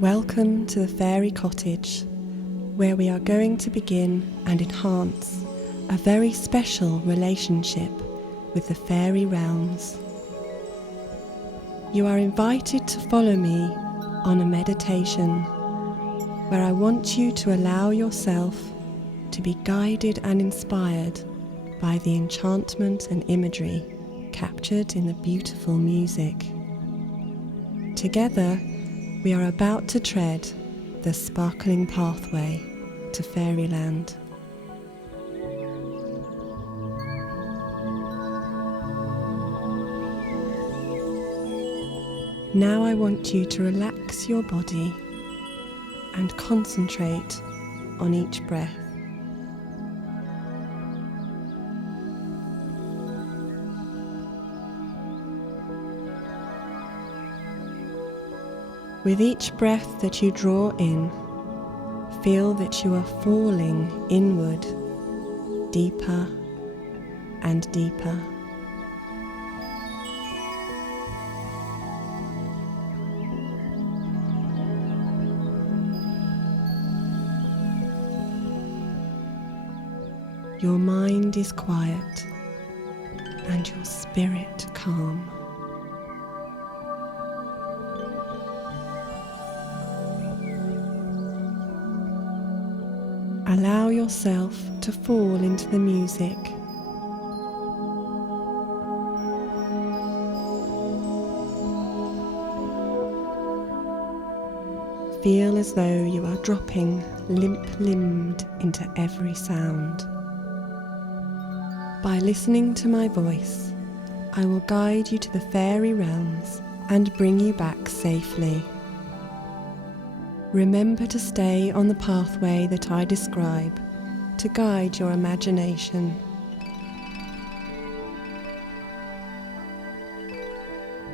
Welcome to the Fairy Cottage, where we are going to begin and enhance a very special relationship with the fairy realms. You are invited to follow me on a meditation where I want you to allow yourself to be guided and inspired by the enchantment and imagery captured in the beautiful music. Together, we are about to tread the sparkling pathway to fairyland. Now I want you to relax your body and concentrate on each breath. With each breath that you draw in, feel that you are falling inward, deeper and deeper. Your mind is quiet and your spirit calm. Allow yourself to fall into the music. Feel as though you are dropping limp-limbed into every sound. By listening to my voice, I will guide you to the fairy realms and bring you back safely. Remember to stay on the pathway that I describe to guide your imagination.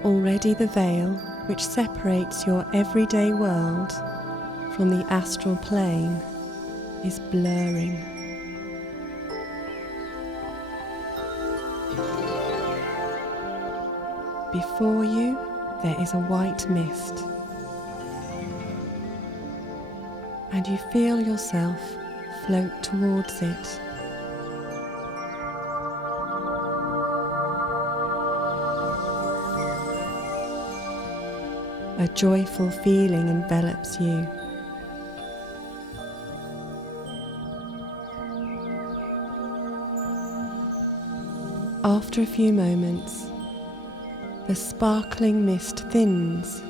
Already the veil which separates your everyday world from the astral plane is blurring. Before you, there is a white mist, and you feel yourself float towards it. A joyful feeling envelops you. After a few moments, the sparkling mist thins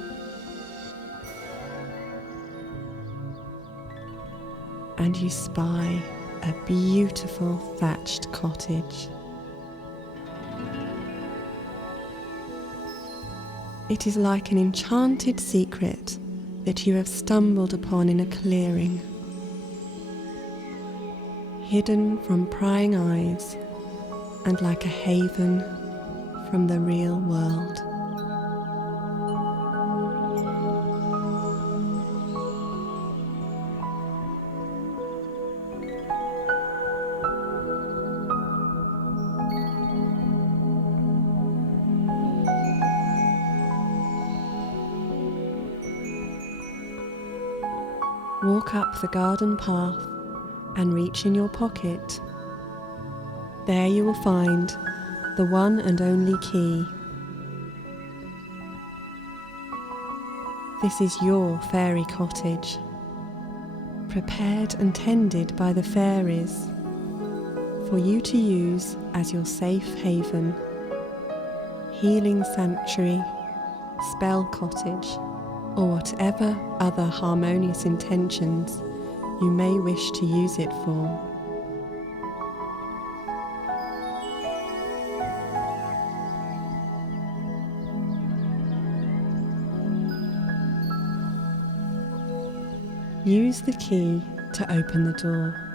and you spy a beautiful thatched cottage. It is like an enchanted secret that you have stumbled upon in a clearing, hidden from prying eyes and like a haven from the real world. Walk up the garden path and reach in your pocket. There you will find the one and only key. This is your fairy cottage, prepared and tended by the fairies for you to use as your safe haven, healing sanctuary, spell cottage, or whatever other harmonious intentions you may wish to use it for. Use the key to open the door.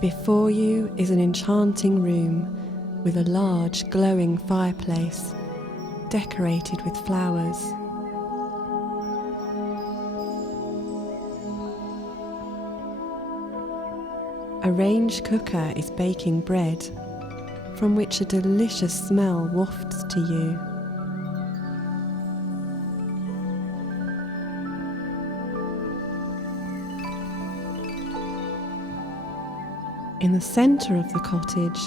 Before you is an enchanting room with a large glowing fireplace decorated with flowers. A range cooker is baking bread from which a delicious smell wafts to you. In the centre of the cottage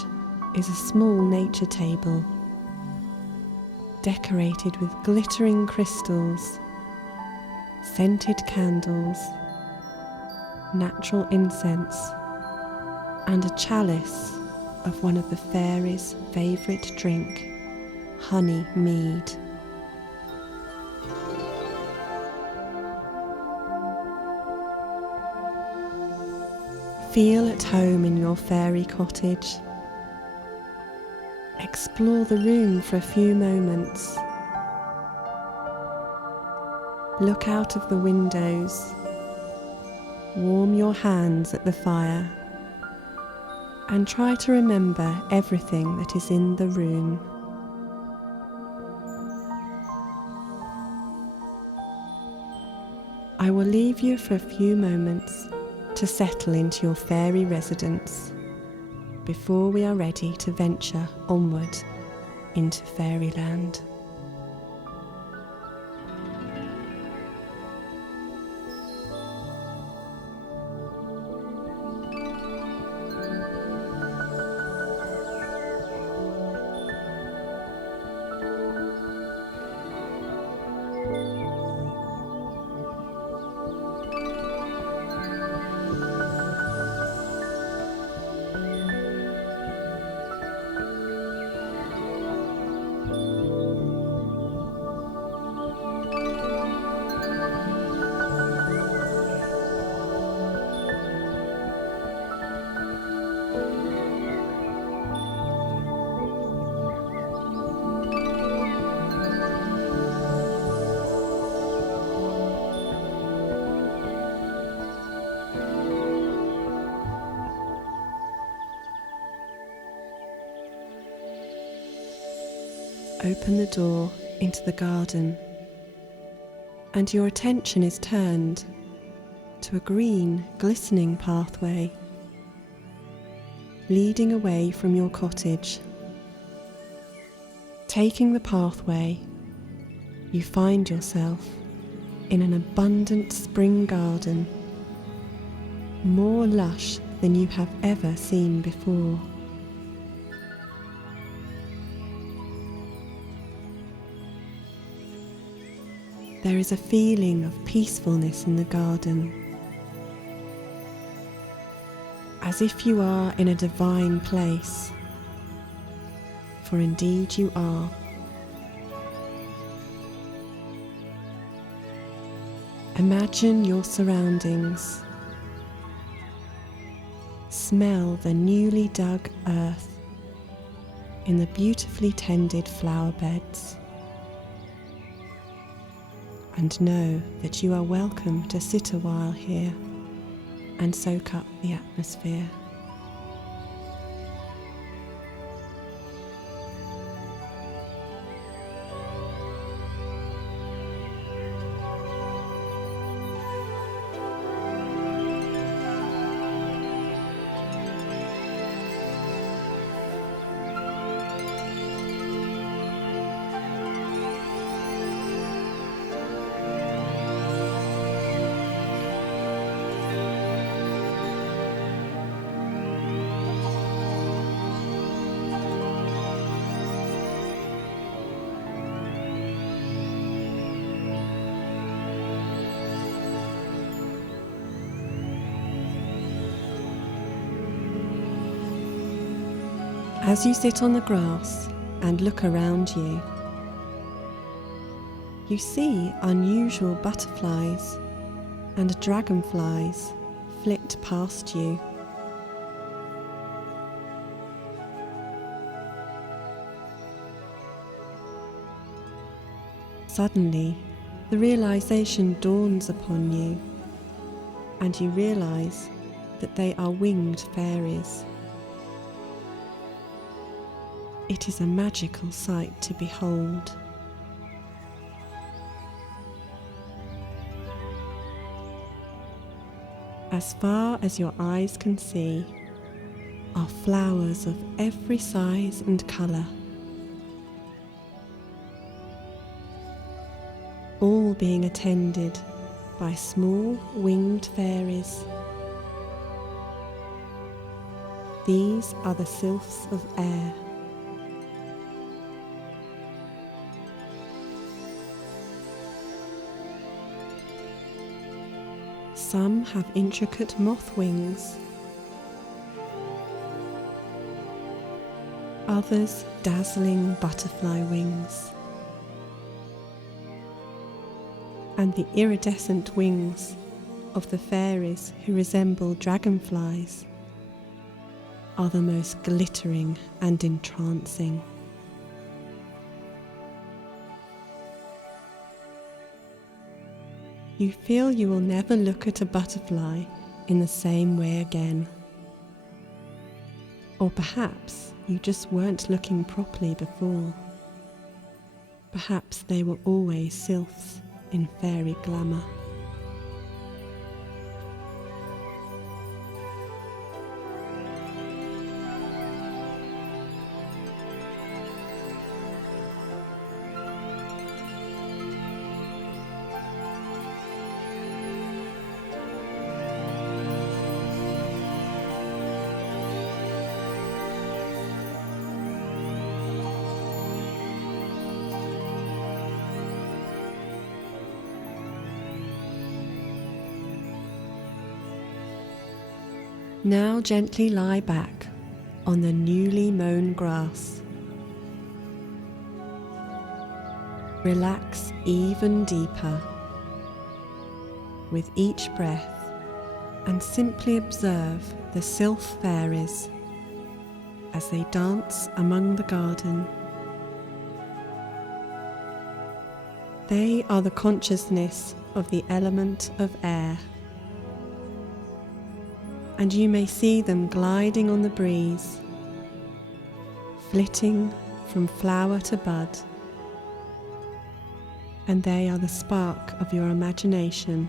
is a small nature table, decorated with glittering crystals, scented candles, natural incense, and a chalice of one of the fairies' favourite drink, honey mead. Feel at home in your fairy cottage. Explore the room for a few moments. Look out of the windows. Warm your hands at the fire and try to remember everything that is in the room. I will leave you for a few moments to settle into your fairy residence before we are ready to venture onward into fairyland. Open the door into the garden, and your attention is turned to a green, glistening pathway leading away from your cottage. Taking the pathway, you find yourself in an abundant spring garden, more lush than you have ever seen before. There is a feeling of peacefulness in the garden, as if you are in a divine place, for indeed you are. Imagine your surroundings. Smell the newly dug earth in the beautifully tended flower beds, and know that you are welcome to sit a while here and soak up the atmosphere. As you sit on the grass and look around you, you see unusual butterflies and dragonflies flit past you. Suddenly, the realization dawns upon you, and you realize that they are winged fairies. It is a magical sight to behold. As far as your eyes can see, are flowers of every size and colour, all being attended by small winged fairies. These are the sylphs of air. Some have intricate moth wings, others dazzling butterfly wings, and the iridescent wings of the fairies who resemble dragonflies are the most glittering and entrancing. You feel you will never look at a butterfly in the same way again. Or perhaps you just weren't looking properly before. Perhaps they were always sylphs in fairy glamour. Now gently lie back on the newly mown grass. Relax even deeper with each breath and simply observe the sylph fairies as they dance among the garden. They are the consciousness of the element of air, and you may see them gliding on the breeze, flitting from flower to bud, and they are the spark of your imagination.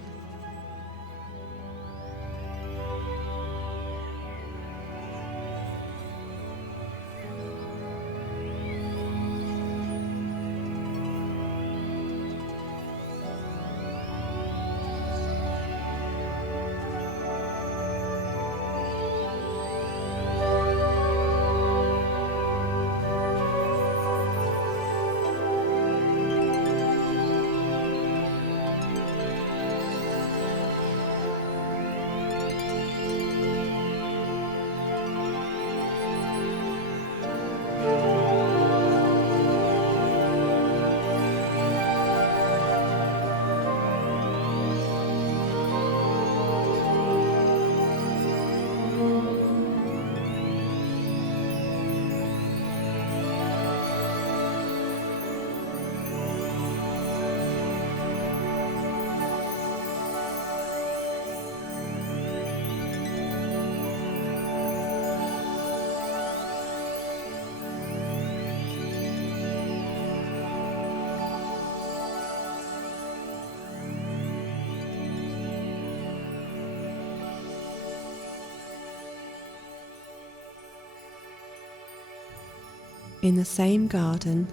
In the same garden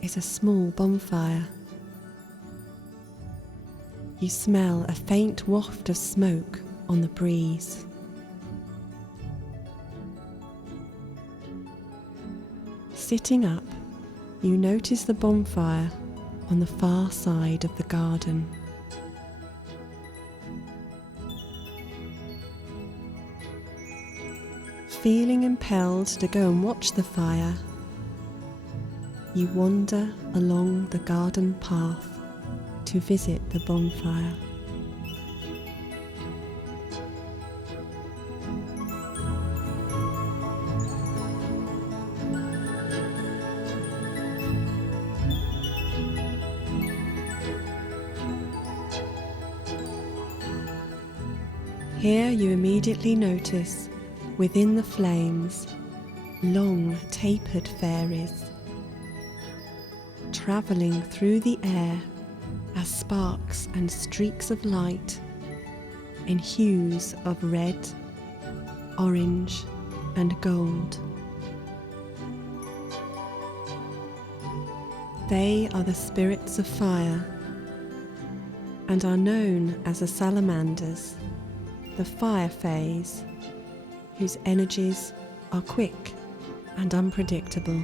is a small bonfire. You smell a faint waft of smoke on the breeze. Sitting up, you notice the bonfire on the far side of the garden. Feeling impelled to go and watch the fire, you wander along the garden path to visit the bonfire. Here you immediately notice, within the flames, long tapered fairies, travelling through the air as sparks and streaks of light in hues of red, orange, and gold. They are the spirits of fire and are known as the salamanders, the fire phase, whose energies are quick and unpredictable.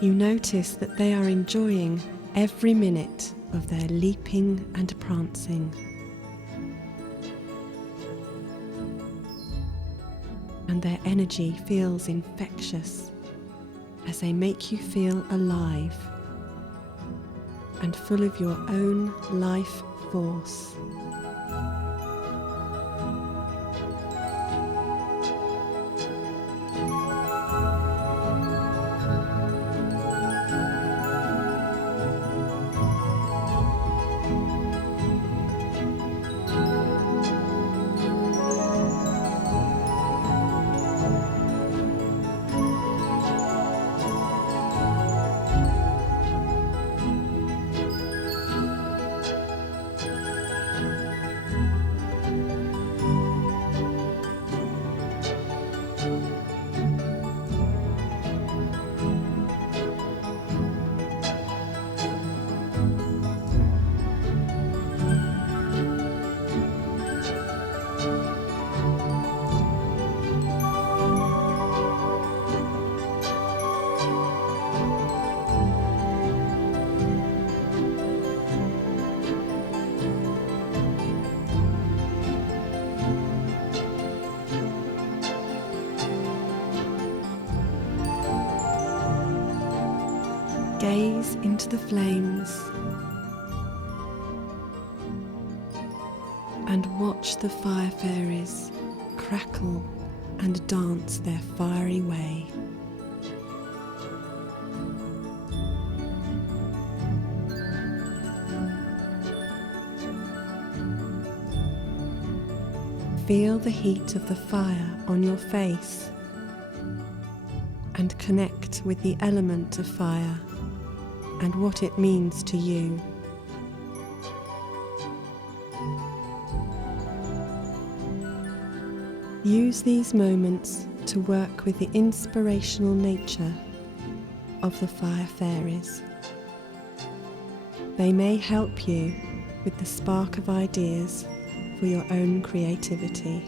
You notice that they are enjoying every minute of their leaping and prancing. And their energy feels infectious as they make you feel alive and full of your own life force. Gaze into the flames and watch the fire fairies crackle and dance their fiery way. Feel the heat of the fire on your face and connect with the element of fire and what it means to you. Use these moments to work with the inspirational nature of the fire fairies. They may help you with the spark of ideas for your own creativity.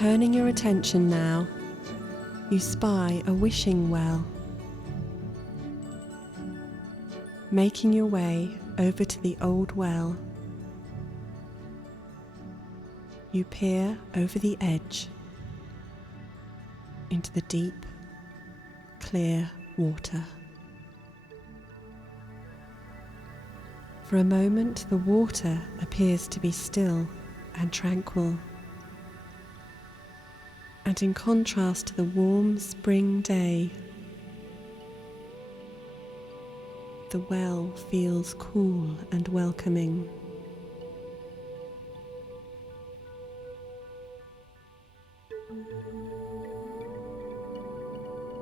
Turning your attention now, you spy a wishing well. Making your way over to the old well, You peer over the edge into the deep, clear water. For a moment, the water appears to be still and tranquil, and in contrast to the warm spring day, the well feels cool and welcoming.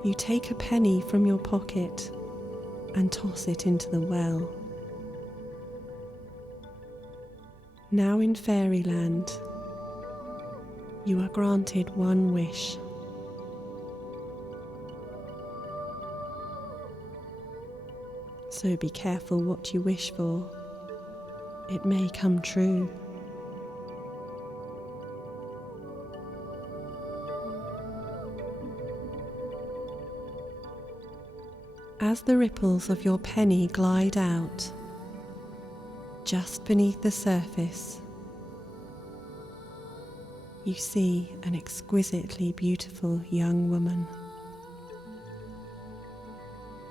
You take a penny from your pocket and toss it into the well. Now in fairyland, you are granted one wish. So be careful what you wish for. It may come true. As the ripples of your penny glide out, just beneath the surface, you see an exquisitely beautiful young woman.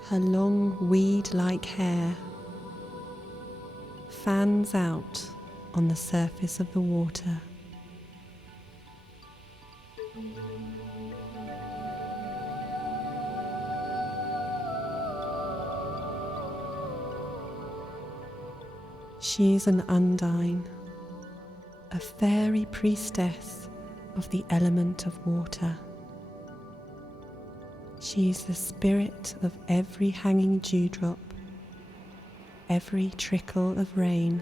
Her long weed-like hair fans out on the surface of the water. She is an undine, a fairy priestess of the element of water. She is the spirit of every hanging dewdrop, every trickle of rain,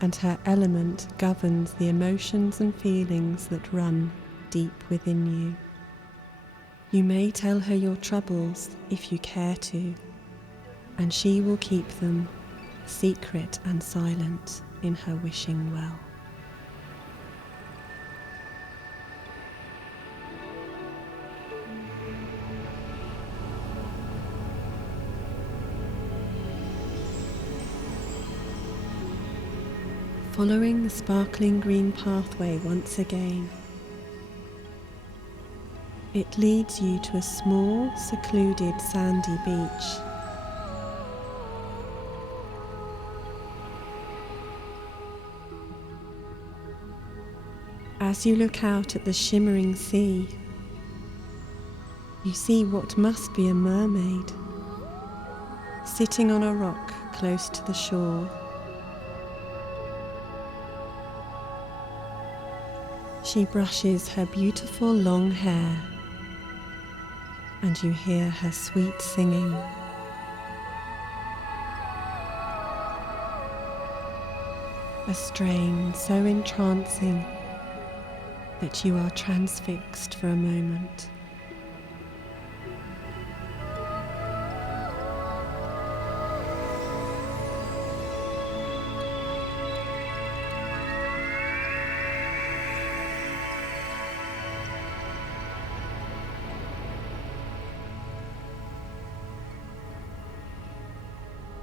and her element governs the emotions and feelings that run deep within you. You may tell her your troubles if you care to, and she will keep them secret and silent in her wishing well. Following the sparkling green pathway once again, it leads you to a small, secluded, sandy beach. As you look out at the shimmering sea, you see what must be a mermaid, sitting on a rock close to the shore. She brushes her beautiful long hair, and you hear her sweet singing. A strain so entrancing that you are transfixed for a moment.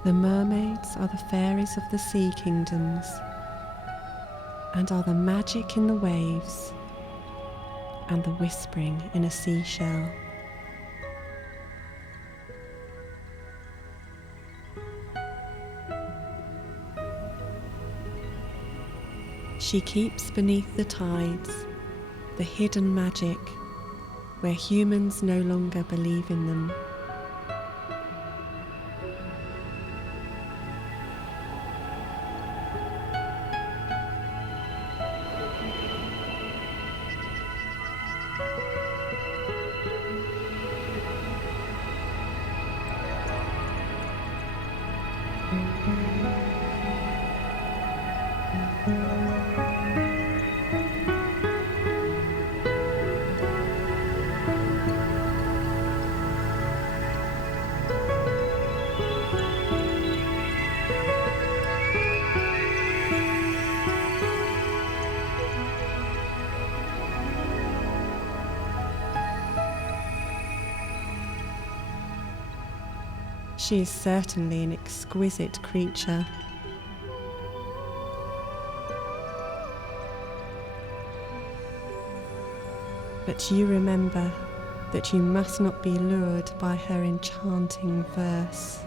The mermaids are the fairies of the sea kingdoms and are the magic in the waves and the whispering in a seashell. She keeps beneath the tides the hidden magic where humans no longer believe in them. She is certainly an exquisite creature. But you remember that you must not be lured by her enchanting verse.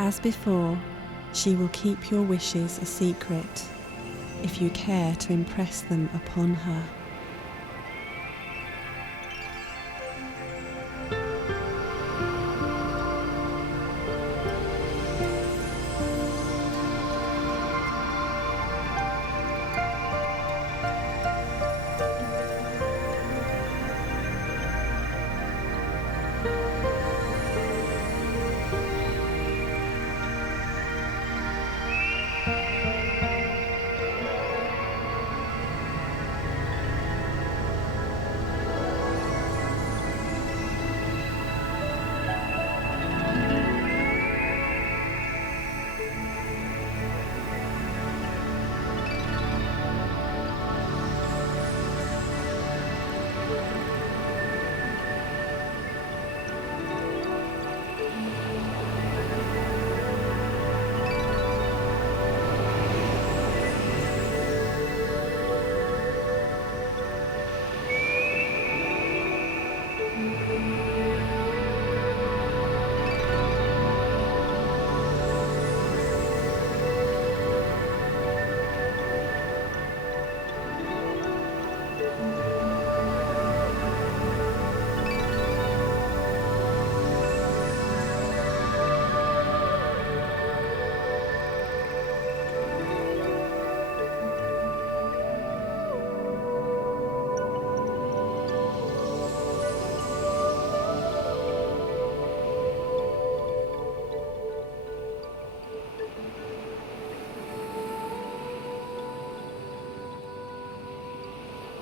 As before, she will keep your wishes a secret if you care to impress them upon her.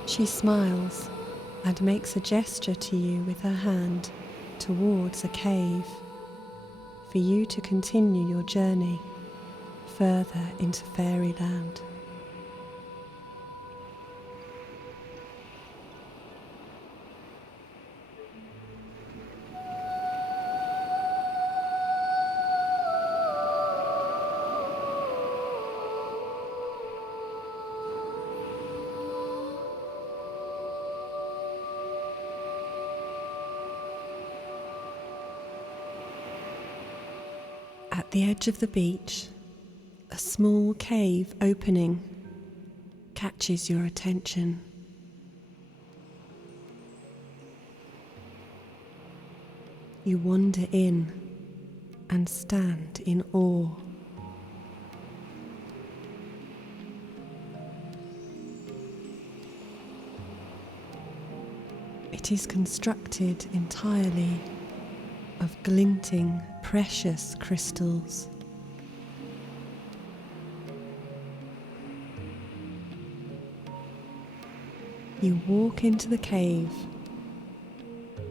She smiles and makes a gesture to you with her hand towards a cave for you to continue your journey further into fairyland. At the edge of the beach, a small cave opening catches your attention. You wander in and stand in awe. It is constructed entirely of glinting, precious crystals. You walk into the cave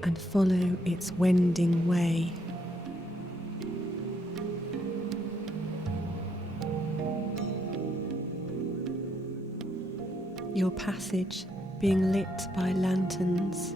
and follow its wending way. Your passage being lit by lanterns.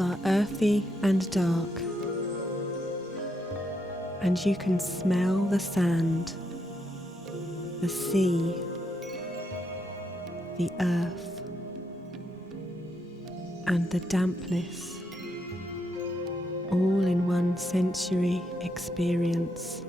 walls are earthy and dark, and you can smell the sand, the sea, the earth, and the dampness, all in one sensory experience.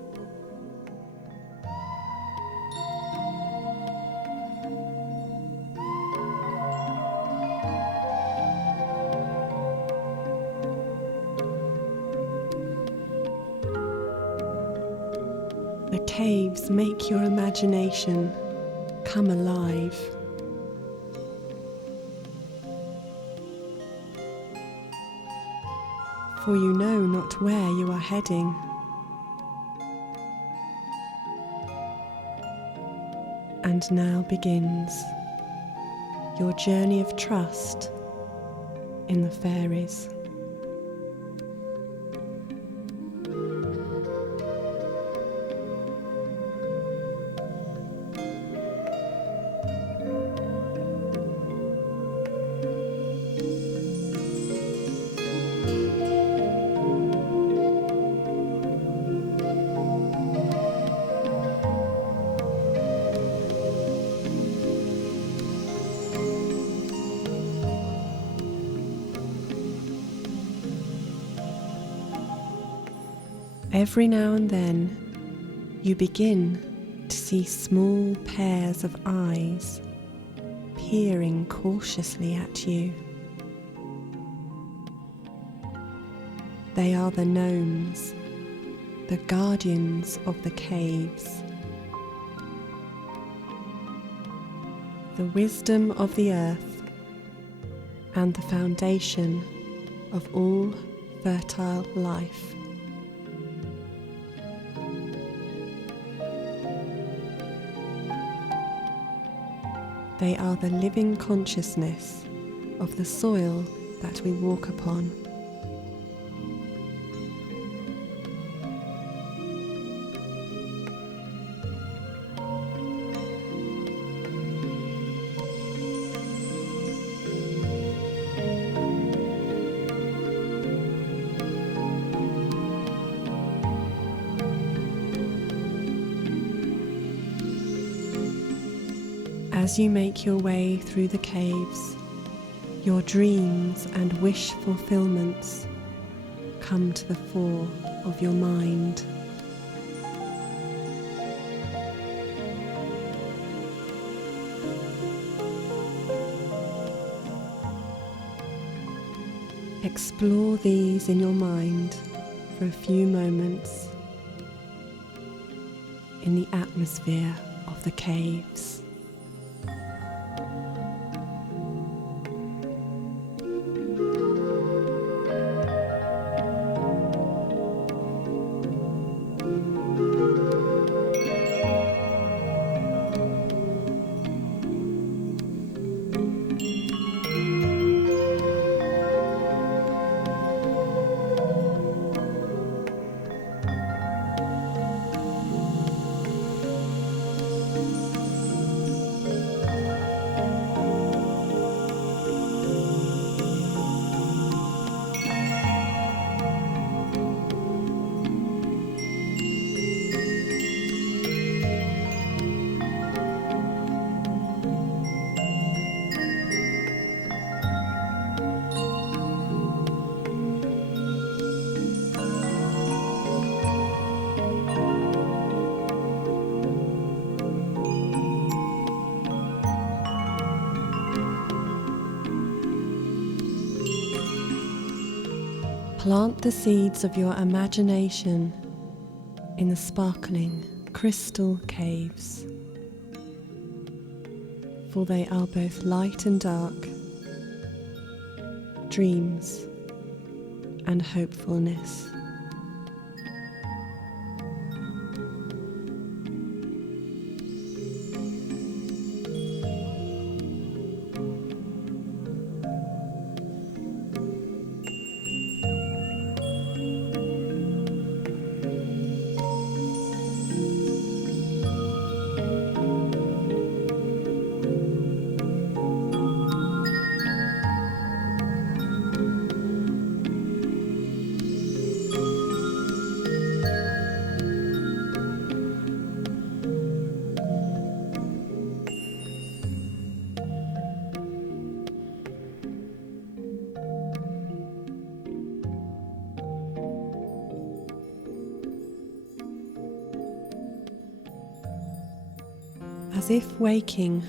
The caves make your imagination come alive. For you know not where you are heading. And now begins your journey of trust in the fairies. Every now and then you begin to see small pairs of eyes peering cautiously at you. They are the gnomes, the guardians of the caves. The wisdom of the earth and the foundation of all fertile life. They are the living consciousness of the soil that we walk upon. As you make your way through the caves, your dreams and wish fulfillments come to the fore of your mind. Explore these in your mind for a few moments in the atmosphere of the caves. Plant the seeds of your imagination in the sparkling crystal caves, for they are both light and dark, dreams and hopefulness. as if waking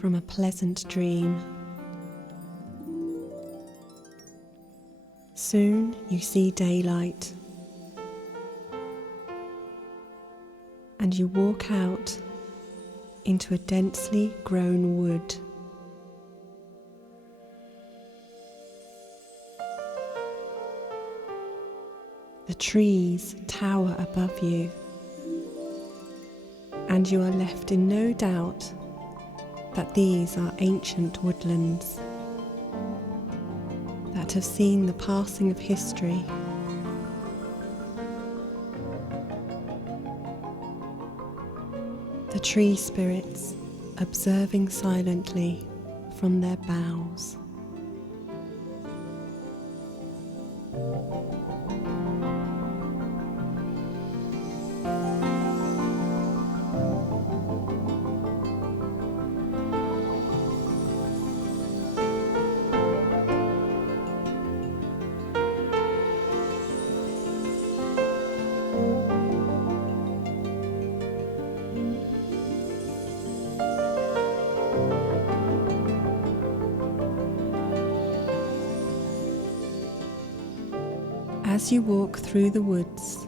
from a pleasant dream. Soon you see daylight, and you walk out into a densely grown wood. The trees tower above you, and you are left in no doubt that these are ancient woodlands that have seen the passing of history. The tree spirits observing silently from their boughs. As you walk through the woods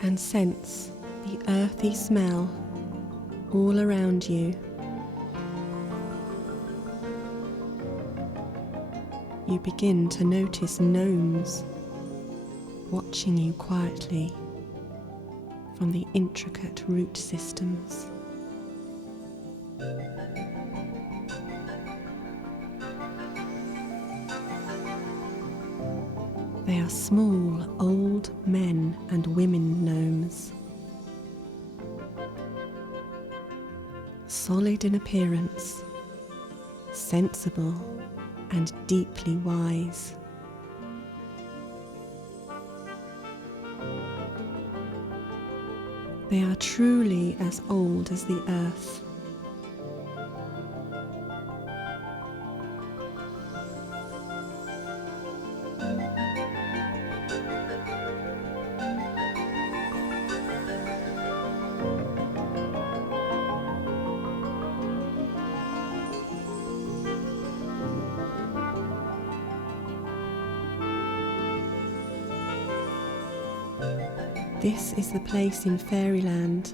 and sense the earthy smell all around you, you begin to notice gnomes watching you quietly from the intricate root systems. They are small, old men and women gnomes, solid in appearance, sensible and deeply wise. They are truly as old as the earth. This is the place in fairyland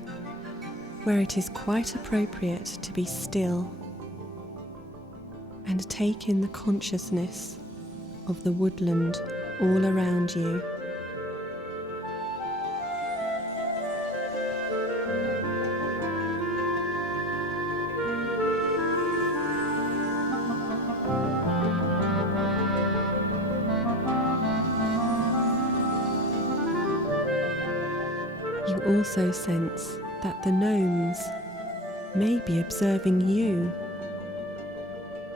where it is quite appropriate to be still and take in the consciousness of the woodland all around you. You also sense that the gnomes may be observing you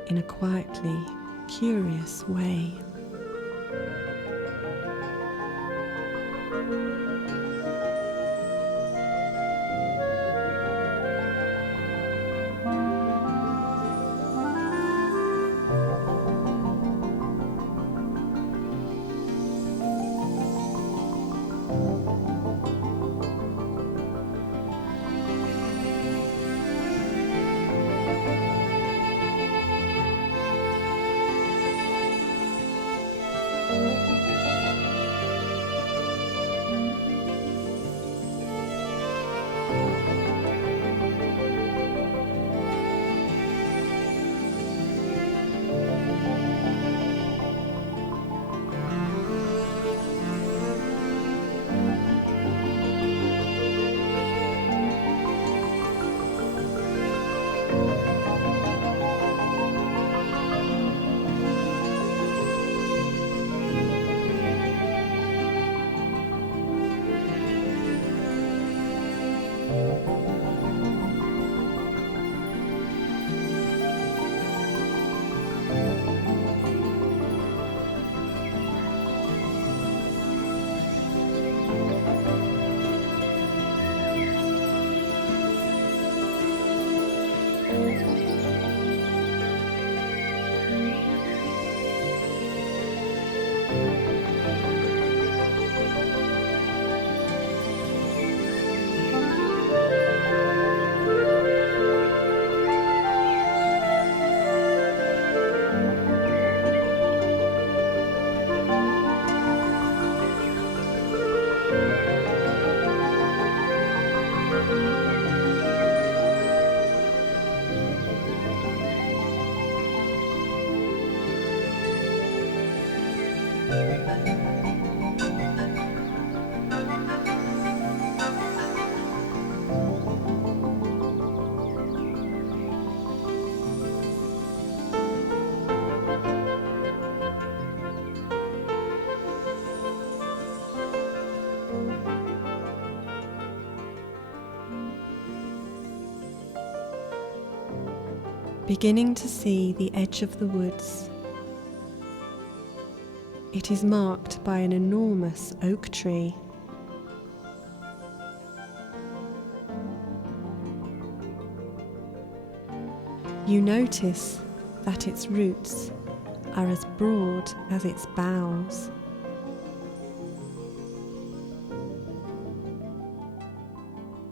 in a quietly curious way. Beginning to see the edge of the woods. It is marked by an enormous oak tree. You notice that its roots are as broad as its boughs.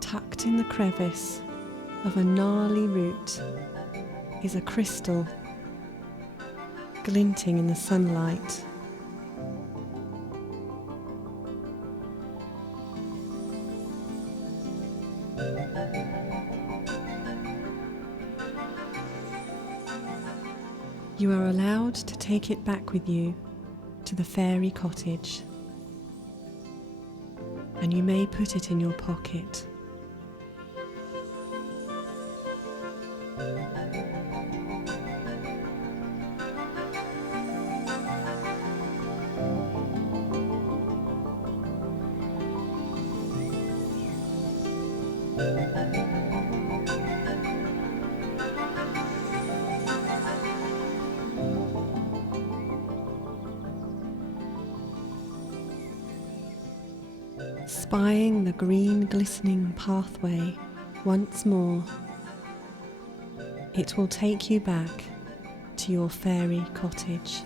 Tucked in the crevice of a gnarly root is a crystal, glinting in the sunlight. You are allowed to take it back with you to the faerie cottage, and you may put it in your pocket. Spying the green glistening pathway once more, it will take you back to your faerie cottage.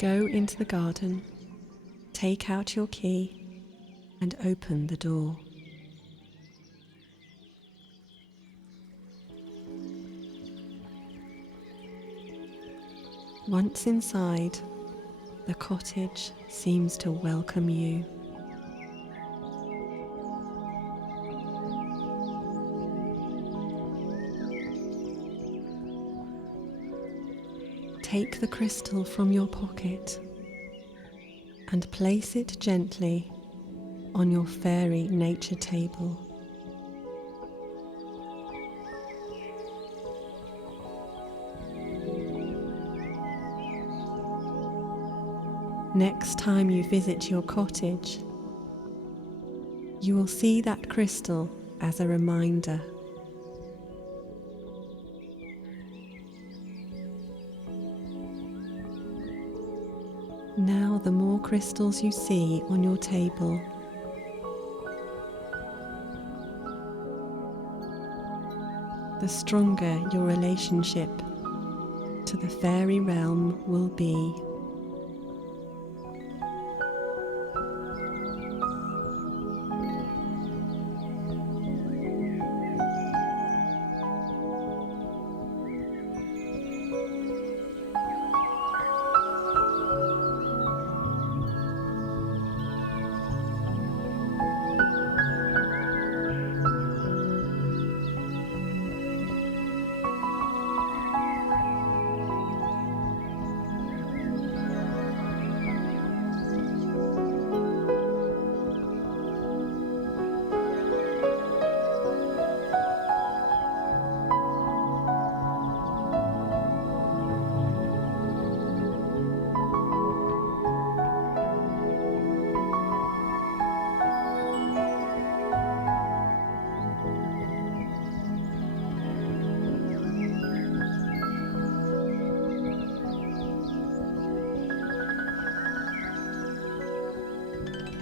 Go into the garden, take out your key, and open the door. Once inside, the cottage seems to welcome you. Take the crystal from your pocket and place it gently on your faerie nature table. Next time you visit your cottage, you will see that crystal as a reminder. Now, the more crystals you see on your table, the stronger your relationship to the faerie realm will be.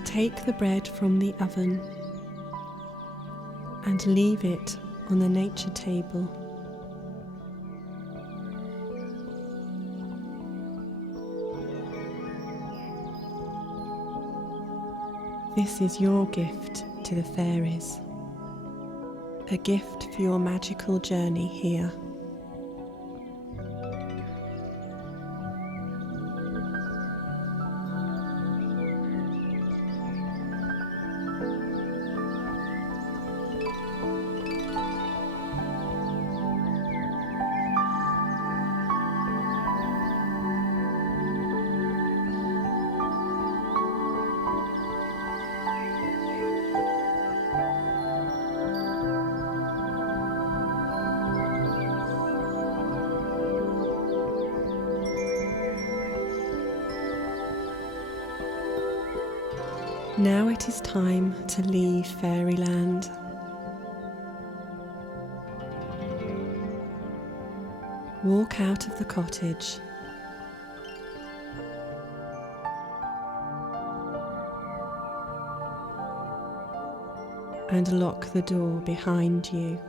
Take the bread from the oven and leave it on the nature table. This is your gift to the fairies, a gift for your magical journey here. Now it is time to leave fairyland. Walk out of the cottage and lock the door behind you.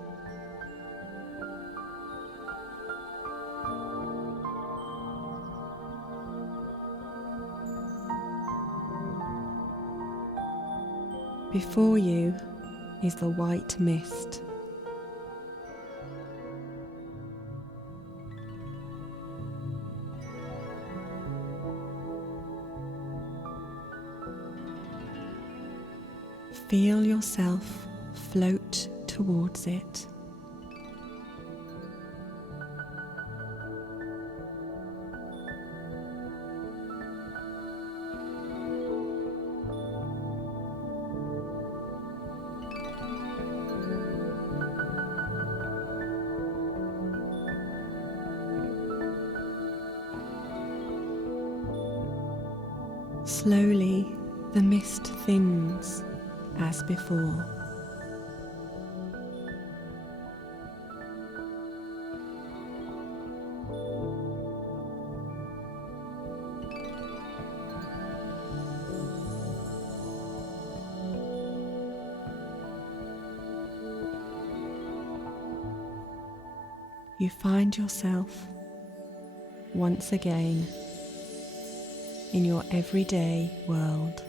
Before you is the white mist. Feel yourself float towards it. Slowly, the mist thins as before. You find yourself once again in your everyday world.